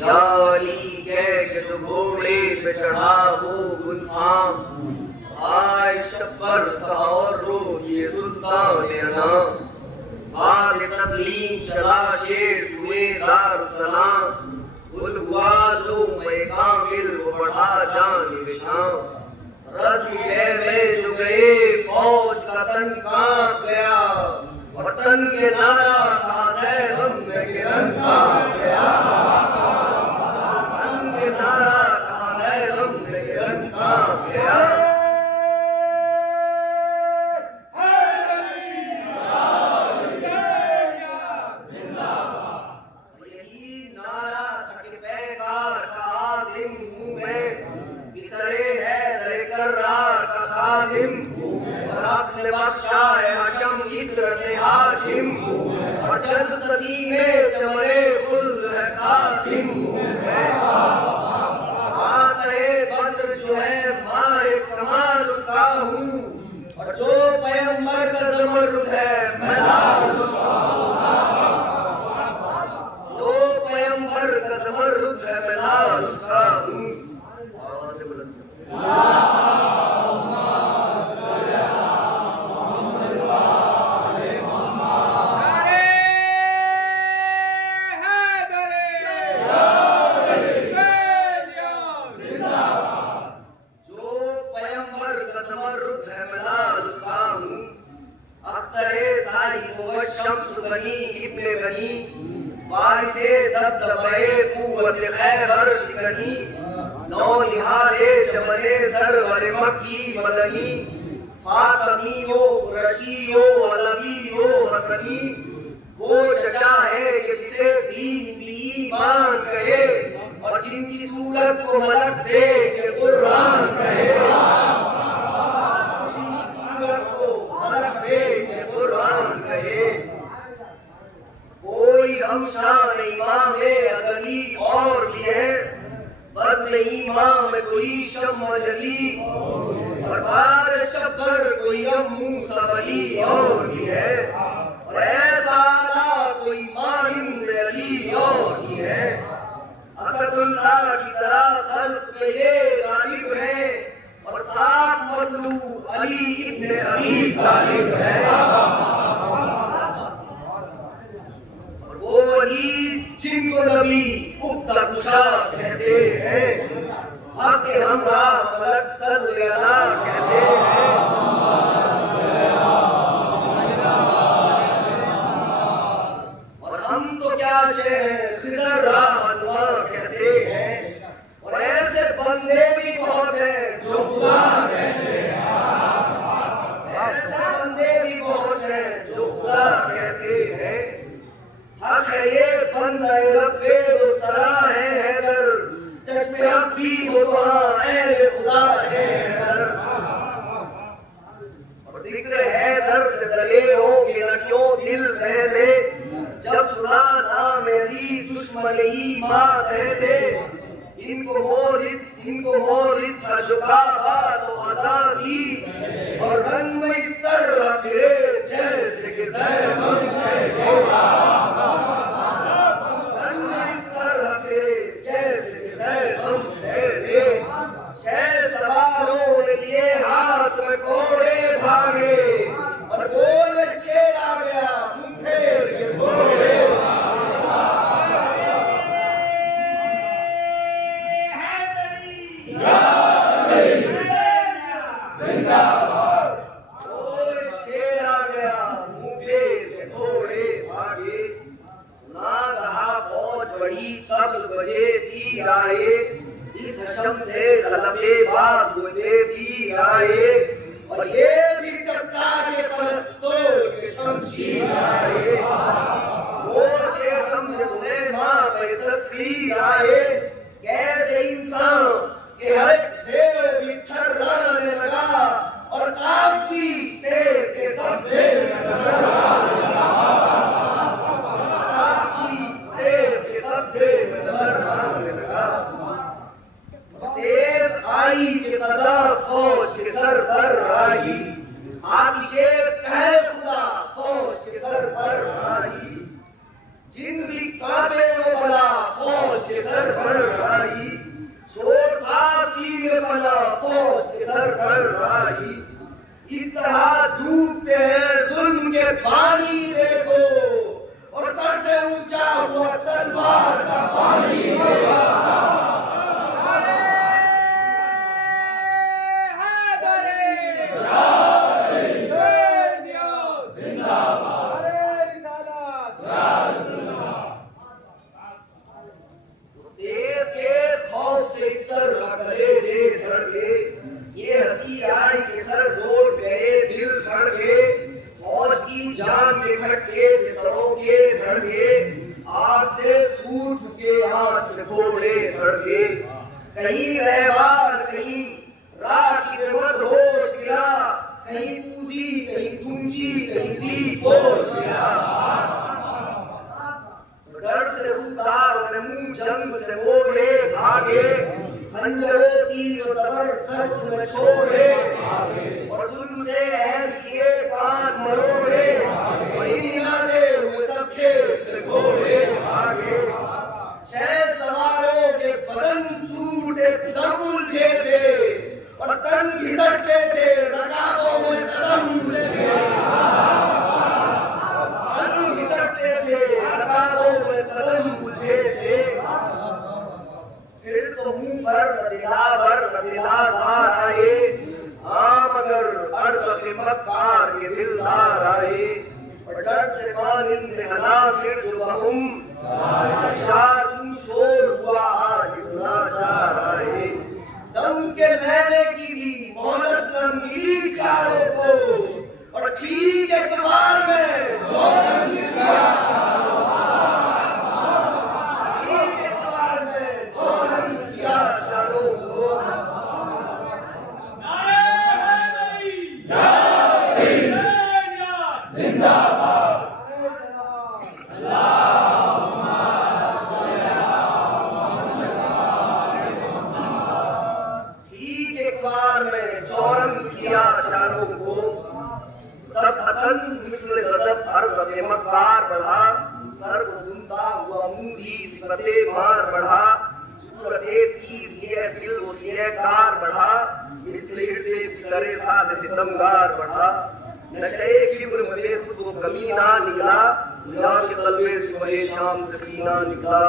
या अली के जो घोड़े पे चढ़ा वो गुलफाम, आय शब्बर का और रो ये सुल्तान अना, बाद तस्लीम चला शेष हुए दार सलाम, गुल हुआ जो मैं कामिल वो बढ़ा जान शाम, रस्म के में जो गए फौज का तन कांप गया, और तन के नारा का सैरम में गिरन कांप गया, तन के नारा का सैरम में गिरन कांप गया। और जो पैगंबर का ज़मरुद है मैं लाल उसका हूं, जो पैगंबर का ज़मरुद है मैं लाल उसका हूं। आवाज़ से बोलो फातमी हो कुरैशी हो अलवी हो हसनी, वो चचा है कि जिसे दीन भी ईमान कहे, और जिनकी सूरत को मलक दे के कुरान कहे, जिनकी सूरत को मलक दे के कुरान कहे। कोई हमशान इमाम अज़ली और भी है, बस में इमाम में कोई शम्म जली, और बाद शब्बर कोई मूसा वली और भी है, और ऐसा ना कोई मानिंद अली और भी है। असदुल्लाह की तरह खल्क पे ये गालिब है, और साफ मल्लू अली इब्न अबी तालिब है। और वो अली जिनको नबी पुख्ता कुशा कहते हैं, हक हमरा मलक सल्लल्लाहु कहते हैं। और हम तो क्या शहर खिज़र रहनुमा कहते हैं, और ऐसे बंदे भी बहुत हैं जो खुदा कहते हैं, ऐसे बंदे भी बहुत हैं जो खुदा कहते हैं। हक है ये बंदा रब्बे वो सरा है हैदर, चश्मे अब्बी वो वहाँ अहले खुदा है हैदर। और जिक्र हैदर से दलेरों के न क्यों दिल बहले, जब सुना था मेरी दुश्मन ईमान अहले, इनको मोहित था झुकावा तो आजादी, और रंग में इस तरह फिरे जैसे कि ज़ैनब है घोड़ा, रंग में इस तरह फिरे जैसे कि ज़ैनब है। शहर सवारों ने लिए हाथ में घोड़े भागे, और बोल शेर आ गया मुंह फेर के घोड़े से गलबे बाद हुए भी आए, और ये भी टपका के फलस्तोल के शमशीर आए, वो छे समझ सुलेमान पे तस्वीर आए। कैसे इंसान के हर एक देव भी ठर्राने लगा, और काफ भी तेल के कब्जे में नजर आने लगा, काफ भी तेल के कब्जे में नजर आने लगा। तेल आई के तज़ा फौज के सर पर आई, आतिशे कहर खुदा फौज के सर पर आई, जिन भी काबे में बला फौज के सर ऊंट के हाथ से घोड़े धड़के, कहीं रहवार कहीं राखी में मदहोश गया, कहीं पूजी कहीं पूंजी कहीं सी पोश गया। डर से उतार ने मुंह जंग से मोड़े भागे, खंजरों तीर जबरदस्त में छोड़े, और जुल्म से ऐंठ किए कान मरोड़े, वही नाते हुए सब खेल से घोड़े भागे। शह सवारों के बदन चूटे दम उलझे थे, और तन घिसटते थे रकाबों में कदम लेके, तन घिसटते थे रकाबों में कदम उलझे थे। फिर तो मुंह पर नदिला सार आए, हाँ मगर अर्ज़ के मक्कार के दिलदार आए, और डर से मानिंद हना से जो बहुम चार शोर हुआ आज सुना जा रहे। दम के लेने की भी मोहलत न मिली चारों को, और ठीक एक बार में जोरन किया, ठीक एक बार में जोरन किया चारों को। मक्कार बढ़ा, सर को बुनता हुआ मूदी सिफते मार बढ़ा, सूरते तीर लिए दिल को लिए कार बढ़ा, इसलिए से बिसरे साथ सितमगार बढ़ा। नशे किब्र में खुद को कमीना निकला, दुनिया के कल्बे से वही शाम से सीना निकला।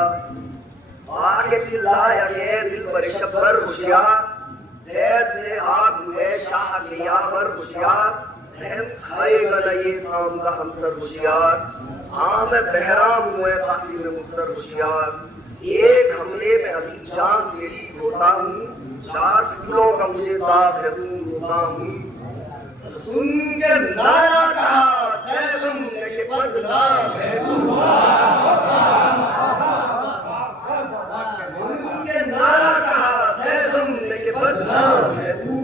आके चिल्लाया ये दिल पर शब्बर होशियार, जैसे आग हुए शाह के यावर होशियार, रहम खाएगा न ये शाम का हमसर होशियार। हाँ मैं बहराम हुए फांसी में मुख्तर होशियार, एक हमले में अभी जान तेरी होता हूँ, चार फूलों का मुझे ताब है होता हूँ। सुन के नारा कहा सैलम ने के बदनाम है तू, सुन के नारा कहा सैलम ने के बदनाम है तू,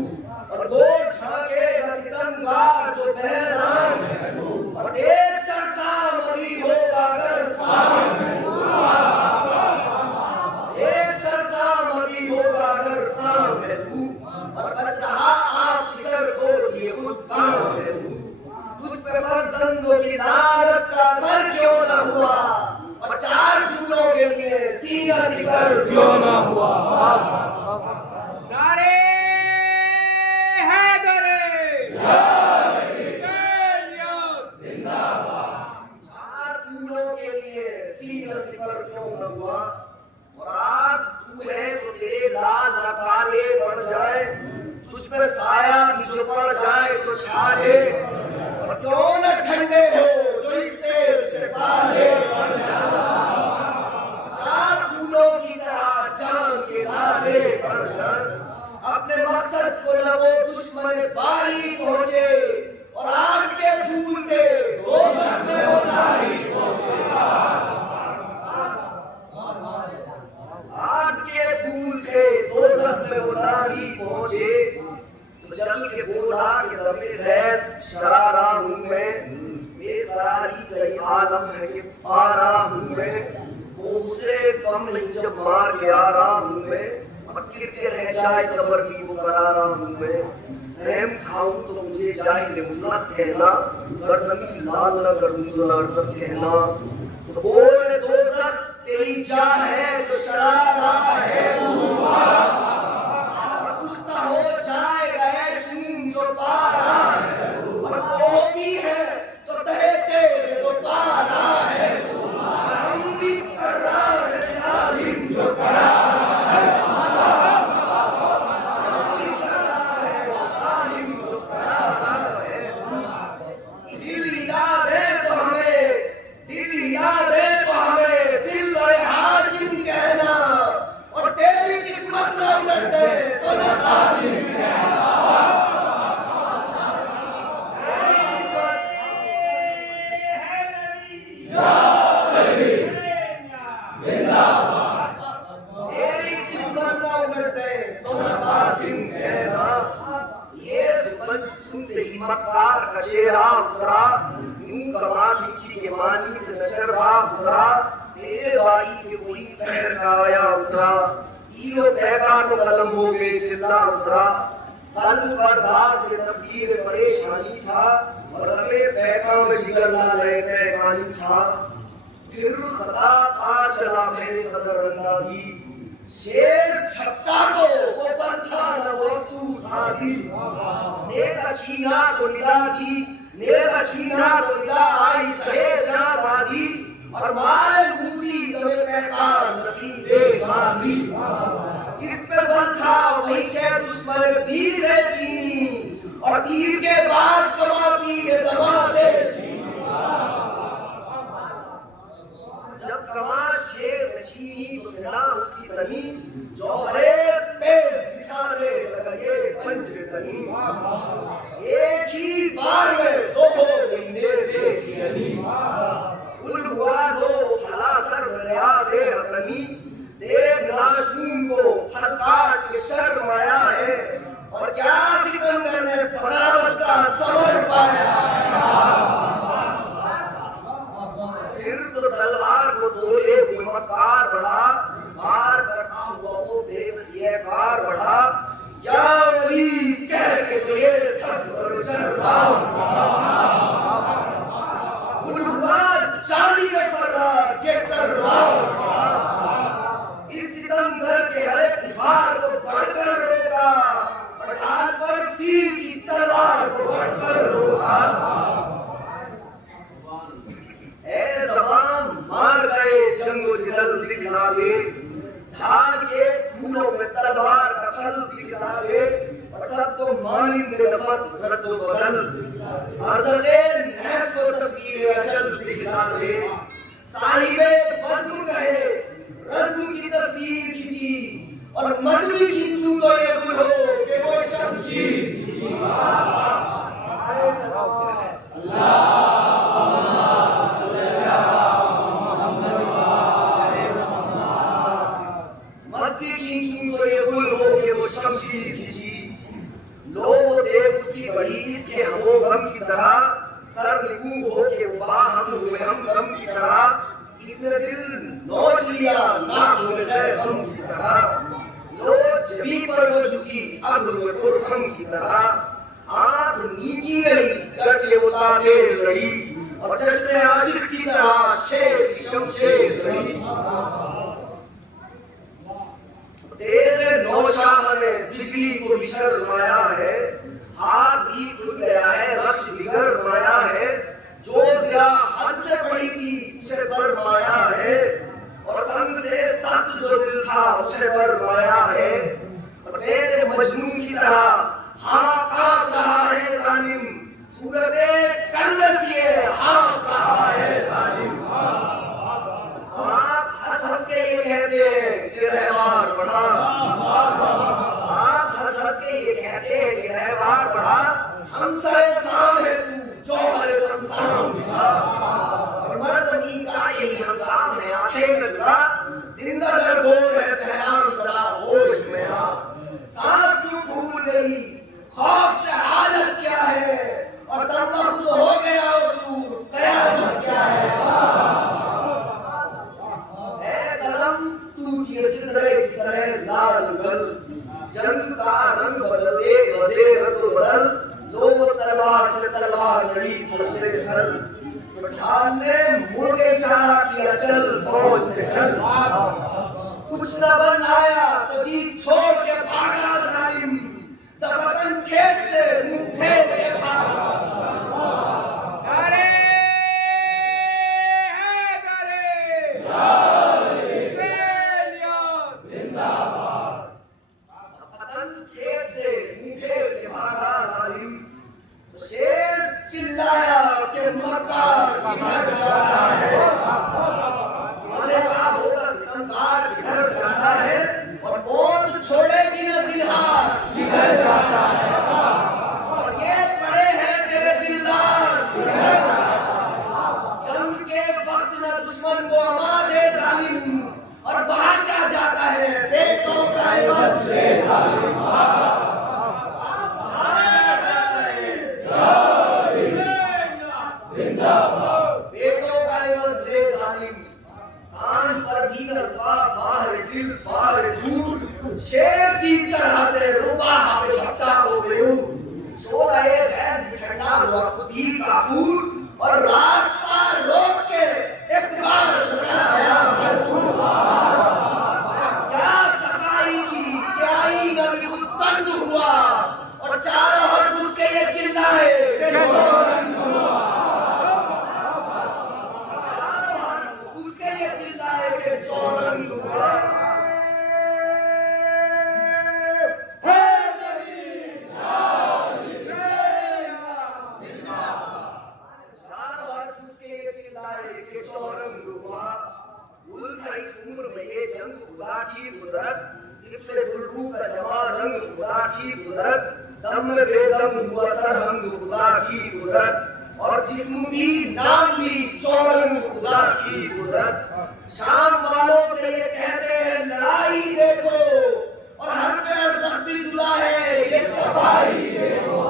और दो झांकेगा सितमगार जो बहराम है तू, और एक सरसाम अभी होगा अगर शाम है तू, एक सरसाम अभी होगा अगर शाम है तू, और बच रहा आप किसर को ये खुद काम है तू। तुझ पे फर्जंदों की लानत का सर क्यों न हुआ, और चार फूलों के लिए सीना सिपर क्यों न हुआ। नारे क्यों न हुआ, और आज तू है तो तेरे लाल नकाले बढ़ जाए, तुझ पे साया भी जो पड़ जाए तो छाले, और क्यों न ठंडे हो जो इस तेल से पाले बढ़ जाए, चार फूलों की तरह जान के लाले बढ़ जाए। अपने मकसद को न वो दुश्मन बारी पहुंचे, और आग के फूल थे दोज़ख में वो नारी पहुंचे, आग के फूल थे दोज़ख में वो नारी पहुंचे। तो जल के बोला के दमे गैर शरारा हूँ मैं, बेकरारी कई आलम है कि पारा हूँ मैं, वो उसे कम नहीं जब मार के आ रहा हूँ मैं, और गिरते रह जाए कब्र की वो करारा हूँ मैं। रहम खाऊं तो मुझे चाहिए मुल्ला कहना, अगर जमीन लाल न करूं तो नाज़र कहना। तो बोल दोज़ख तेरी जा है तो शरारा है हुआ, पुश्ता हो जाएगा है शूम जो पारा है, और वो भी है तो तहे तेरे तो पारा है, हम भी कर रहा है जालिम जो करा है, दिल हिला दे तो हमें दिल बड़े हाशिम मक्कार का चेहरा उतरा, यूं कमा खींची के मानी से नजरवा उतरा, तेरे बाई के वही पैर का आया उतरा, ईरो पैका तो कलम हो गए चिल्ला उतरा, तन पर दाग जे तस्वीर परेशानी था, और अगले पैका में जिगर ना लेते कहानी था, फिर खता आ चला मेरे नजर अंदाजी, शेर छक्का को वो पर था न वस्तु साधी, नेता छीना तो निदा दी, नेता छीना तो निदा आई सहे जाबाजी, और मारे गुजी तमे पैका नसीबे बाजी, जिस पे बल था वही से दुश्मन तीर से छीनी, और तीर के बाद कमापी के दमा से जब कमा शेर छीनी तो सिला उसकी तनी, जौहरे तेल दिखाने लगे पंजतनी, एक ही बार में दो बंदे से कियनी, उल हुआ दो फला सर दरिया से हसनी, देख नाशून को फल काट के शर्माया है, और क्या सिकंदर ने बगावत का समर पाया, फिर तो तलवार को तोड़े वो मक्कार बढ़ा, मार करता हुआ वो देख सिए कार बढ़ा, या वली कह के जो ये सब चढ़ाओ, उल्हुआ चांदी के सरदार ये करवाओ, इस सितमगर के हर एक वार को बढ़कर रोका, पठान पर फील की तलवार को बढ़कर रोका, मार गए जंगो जिदल दिखलावे, ढाल के फूलों में तलवार का फल दिखलावे, और सबको मानिंद नफरत रद्दो बदल, हज़रते नहस को तस्वीर अजल दिखलावे, साहिबे बज़्म कहे रज़्म की तस्वीर खींची, और मद भी खींचूं तो ये गुल हो कि वो शमशीर खींची, शमशीर खींची, लोग देव उसकी बड़ी इसके हमो गम की तरह, सर निकू हो के उबा हम हुए हम गम की तरह, इसने दिल नोच लिया नाक हुए गम की तरह, लोग जबी पर वो झुकी अब हुए पुरखम की तरह, आंख नीची रही गर्चे उतारे रही, और चश्मे आशिक की तरह शेर शमशेर रही, तेरे नौशाह ने बिजली को भी शर्माया है, हाथ भी खुल गया है रश जिगर माया है, जो जरा हद से बड़ी थी उसे बरमाया है, और संग से सख्त जो दिल था उसे बरमाया है, और बेटे मजनू की तरह हाँ कांप रहा है जालिम, सूरते कलवसिए हाँ रहा है जालिम, आप हंस हंस के ये कहते हैं कि रहवार बढ़ा, आप हंस हंस के ये कहते हैं कि रहवार बढ़ा, हम सरे शाम है तू जो हरे शमशान मिला, और मर्दनी का यही हंगाम है आंखें में जुड़ा, जिंदा दर गोर है पहरान जरा होश में आ, सांस क्यों फूल गई खौफ से हालत क्या है, और दम पर खुद हो गया उसूर कयामत क्या है, लाल गल जंग का रंग बदलते बजे रंग बदल, लोग तलवार से तलवार लड़ी फल से फल, पठान ने मुड़ के इशारा किया चल फौज से चल, कुछ न बन आया तो जीत छोड़ के भागा जालिम, दफन खेत से मुंह फेर के भागा, चिल्लाया कि मक्कार बिखर जाता है, मज़ेदार होगा सितमगार बिखर जाता है, और मौत छोड़ेगी न ज़िन्हार बिखर जाता है, और ये पड़े हैं तेरे दिलदार बिखर जाता है, जंग के वक्त न दुश्मन को अमा दे जालिम, और वहाँ क्या जाता है बेटों का इवज़ ले जालिम, वहाँ क्या जाता है दिल बारसूर शेर की तरह से रुबा पे झपटा हो गयो सो रहे गैर ठंडा वक्त का फूल और रास्ता रोक के एक बार लगाया भरपूर क्या सफाई की क्या ही नबी उत्तंग हुआ और चारों हर्फ उसके ये चिल्लाए दम में बेदम हुआ सरहंग खुदा की कुदरत और जिस्म भी नाम भी चौरंग खुदा की कुदरत शाम वालों से ये कहते हैं लड़ाई देखो और हर फेर सब भी जुदा है ये सफाई देखो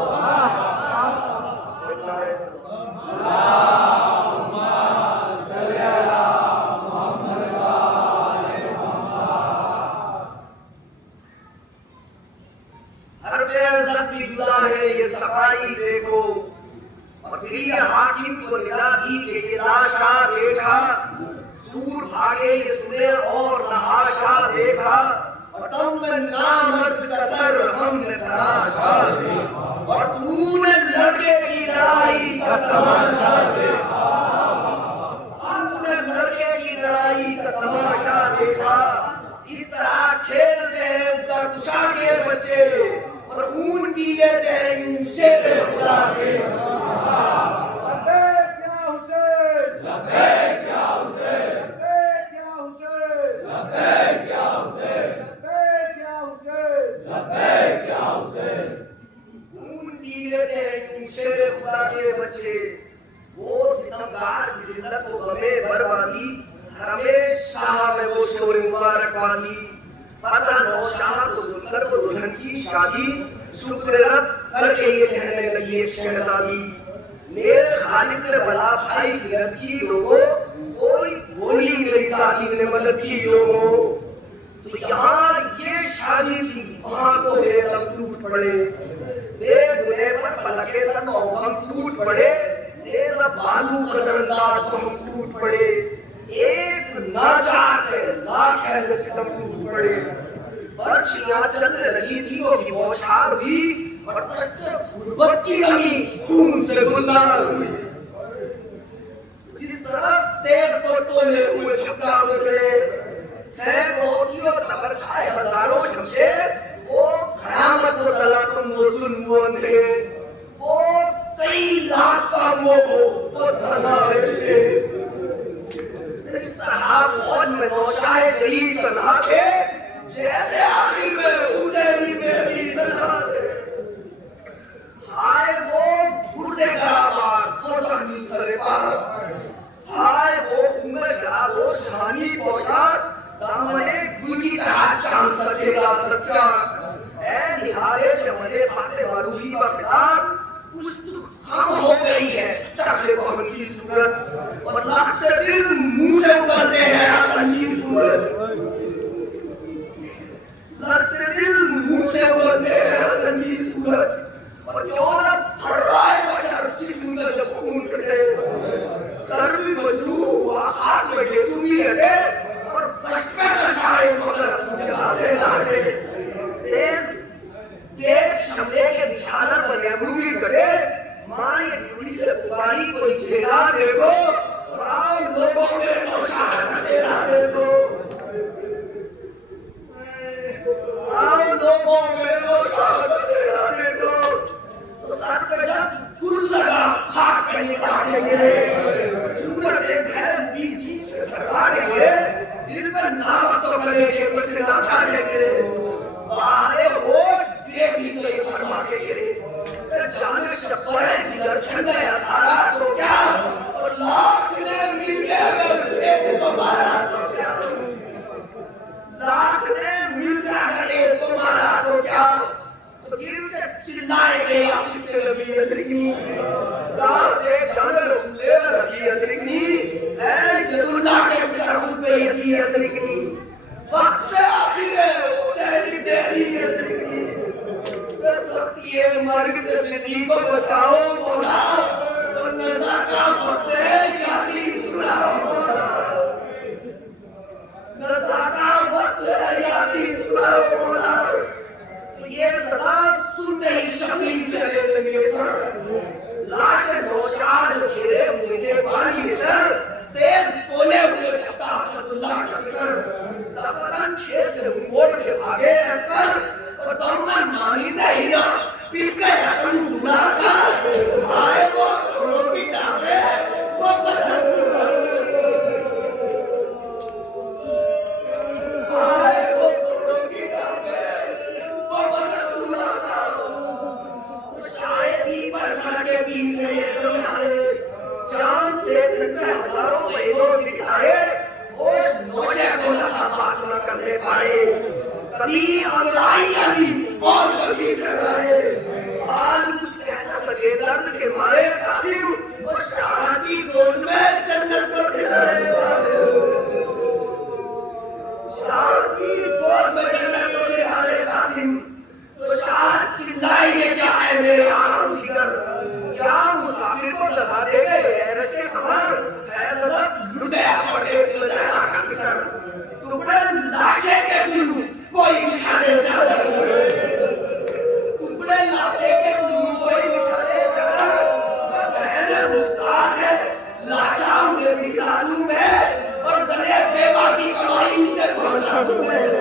सफाई देखो और फिर ये हाकिम को निगाह दी कि ये लाशा देखा सूर भागे ये सुने और नहाशा देखा और तम में नामर्द कसर हमने तराशा और तूने लड़के की लड़ाई का तमाशा देखा तूने लड़के की लड़ाई का तमाशा देखा इस तरह खेलते हैं उधर कुशा के बच्चे और खून पी लेते हैं यूं शेर खुदा के लब्बैक या हुसैन लब्बैक या हुसैन लब्बैक या हुसैन लब्बैक या हुसैन लब्बैक या हुसैन लब्बैक या हुसैन खून पी लेते हैं यूं शेर खुदा के बच्चे वो सितमगार की जिल्लत को गमे बर्बादी हमेशा में वो शोर मुबारकबादी पता नौशाद को सुनकर को दुल्हन की शादी शुक्र रब करके ये कहने लगी एक शहजादी मेरे खालिद ने बड़ा भाई की लड़की लोगों कोई बोली मिली दादी ने मदद की लोगों तो यहाँ ये शादी थी वहाँ तो बेदम टूट पड़े बेगुने पर फलके सर हम टूट पड़े नेज़ा बालू कदरदार को हम टूट पड़े एक नाचार लाख है सितम टूट पड़े बर्छियां चल रही थी वो की बौछार हुई और तश्त गुर्बत की जमीन खून से गुलजार हुई जिस तरफ तेर को तोले हुए झपटा उतरे सैकड़ों की वो खबर खाए हजारों शमशेर वो क़यामत को तला तुम वो जुल्म वो अंधेर वो कई लाख का मोह वो डरना है शेर इस तरह फौज में नौशाह शरीफ तन्हा थे जैसे आखिर में हुसैनी बेबी तन्हा थे हाय वो धूल से कराबार वो जमीन सरे पार हाय वो उम्र का वो शहानी पोशाक दामने गुल की तरह चांद सचेगा सच्चा ऐ निहारे चमने फाते मारूही का प्यार हम हो गई है चाहे कौन की सूरत और लगते दिल मुंह से उगलते हैं हसन की सूरत लगते दिल मुंह से उगलते हैं हसन की सूरत और क्यों ना थर्राए बशर जिस्म में जब खून कटे सर भी मजलू हुआ हाथ में गेसुमी लगे और कश्मे नशाए मगर जगह से लाटे तेज शमले के झालर पर यमूनी कटे माई ड्यूटी से पुकारी कोई चेहरा देखो राम लोगों में नौशाह का चेहरा देखो राम लोगों में नौशाह का चेहरा देखो तो सर पे जब कुर्ज लगा खाक पे निकालेंगे सूरत एक है बीजी से ठगा देंगे दिल पर नामक तो कलेजे को से ना खा देंगे बारे होश देखी तो ये फरमा के गिरे जाने शक्कर है जिगर छंद है सारा तो क्या और लाख ने मिल के अगर एक को मारा तो क्या लाख ने मिल के अगर एक को मारा तो क्या तो गिर के चिल्लाए गए आसिफ के नबी अदरिकनी लाख दे जाने रसूले नबी अदरिकनी ऐ जदुल्लाह के सरहुद पे यही अदरिकनी वक्त आखिर है हुसैन की डेरी है जिंदगी सकती है मर्ग से जिंदगी को बचाओ मौला और नज़ा का वक्त है यासीन सुनाओ मौला नज़ा का वक्त है यासीन सुनाओ मौला तो ये सदा सुनते ही शकील चले लगे सर लाशें नौशाद घेरे मुझे पानी सर तेल तोले हुए छता सदुल्लाह के सर दफतन खेत से मोड़ के भागे सर और दमन मानिंदा ही ना पिसके हतन दूल्हा का आए वो रोटी टापे वो पत्थर आए वो रोटी टापे वो पत्थर दूल्हा का शायद ही पर सड़के पीने तुम्हारे चांद से दिन में हजारों महीनों दिखाए उस नौशे को न था बात न करने पाए कभी अंगड़ाई आली और कभी ठहराए हाल कुछ कहना सके दर्द के मारे कासिम वो शाह की गोद में जन्नत को सिलाए शाह की गोद में जन्नत को सिलाए कासिम तो शाह चिल्लाई ये क्या है मेरे आराम जिगर क्या मुसाफिर को डरा देंगे ऐसे खबर है नजर लुट गया परदेस को जाना कंसर टुकड़े लाशें के चुनू कोई बिछा दे चादर टुकड़े लाशें के चुनू कोई बिछा दे चादर बहने मुस्ताद है लाशा उन्हें दिखला दूं मैं और जने बेवा की कमाई उसे पहुंचा दूं मैं